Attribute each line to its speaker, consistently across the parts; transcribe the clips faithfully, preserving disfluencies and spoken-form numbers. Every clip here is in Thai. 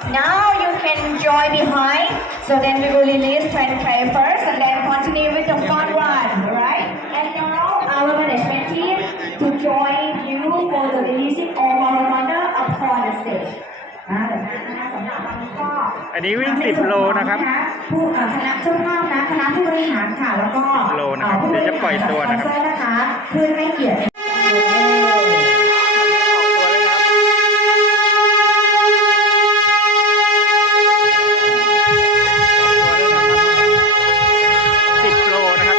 Speaker 1: Now you can join behind. So then we will release ten K first and then continue with the fun run, right? And now our management team to join you for the releasing of our runner upon the stage. อ่าสำหรับวันนี้ก็
Speaker 2: อันนี้วิ่งสิบโลนะครับ
Speaker 1: ผู้เอ่อคณะเจ้าภาพนะคณะผู้บริหารค่ะแล้วก็
Speaker 2: โลนะครับเดี๋ยวจะปล่อยตัวนะครับ
Speaker 1: นะคะเพื่อให้เกียรติ
Speaker 2: สิบโลนะครับ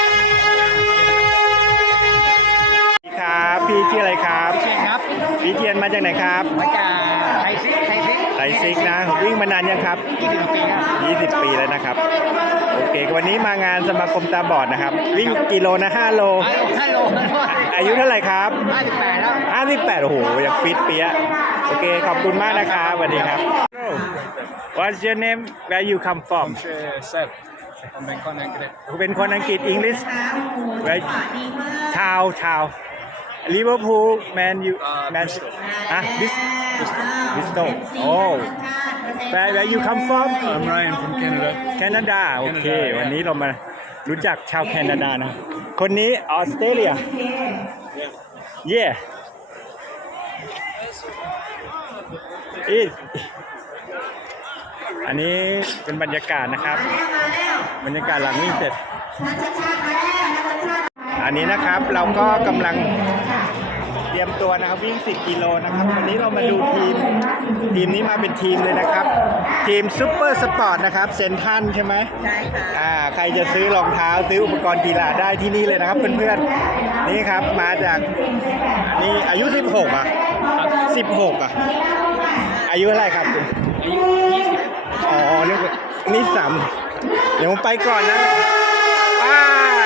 Speaker 2: ครับพี่ชื่ออะไรครับ
Speaker 3: เชียงครับ
Speaker 2: พี่เทียนมาจากไหนครับ
Speaker 3: มาจากไทยซิกไทยซิก
Speaker 2: ไตซิกนะวิ่งมานานยังครับ
Speaker 3: ยี่สิบปีครับ
Speaker 2: ยี่สิบปีแล้วนะครับโอเควันนี้มางานสมาคมตาบอดนะครับวิ่งกิโลนะห้าโล
Speaker 3: ห้าโล
Speaker 2: อายุเท่าไหร่ครับ
Speaker 3: ห้าสิบแปดแล้ว
Speaker 2: ห้าสิบแปดโอ้โหยังฟิตเปี้ยโอเคขอบคุณมากนะครับสวัสดีครับ What's your name Where you come from
Speaker 3: ชื่อเซฟผมเป็นคนอังกฤษ
Speaker 2: เป็นคนอังกฤษ English Where ชาวชาว Liverpool Man you Man อ่ะ Bis Bristol Oh Where Where you come from
Speaker 3: I'm Ryan from Canada
Speaker 2: แคนาดาโอเค วันนี้เรามารู้จักชาวแคนาดานะคนนี้ออสเตรเลีย Yeah It อันนี้เป็นบรรยากาศนะครับ บรรยากาศหลังวิ่งเสร็จ อันนี้นะครับเราก็กำลังเตรียมตัวนะครับวิ่งสิบกิโลนะครับวันนี้เรามาดูทีมทีมนี้มาเป็นทีมเลยนะครับ ทีมซุปเปอร์สปอร์ตนะครับเซนทันใช่ไหมใช่ค่ะอ่าใครจะซื้อรองเท้าซื้ออุปกรณ์กีฬาได้ที่นี่เลยนะครับเพื่อนๆนี่ครับมาจากอันนี้อายุสิบหกอ่ะสิบหกอ่ะอายุเท่าไหร่ครับอายุยี่สิบอ๋อนี่นี่สามเดี๋ยวผมไปก่อนนะไป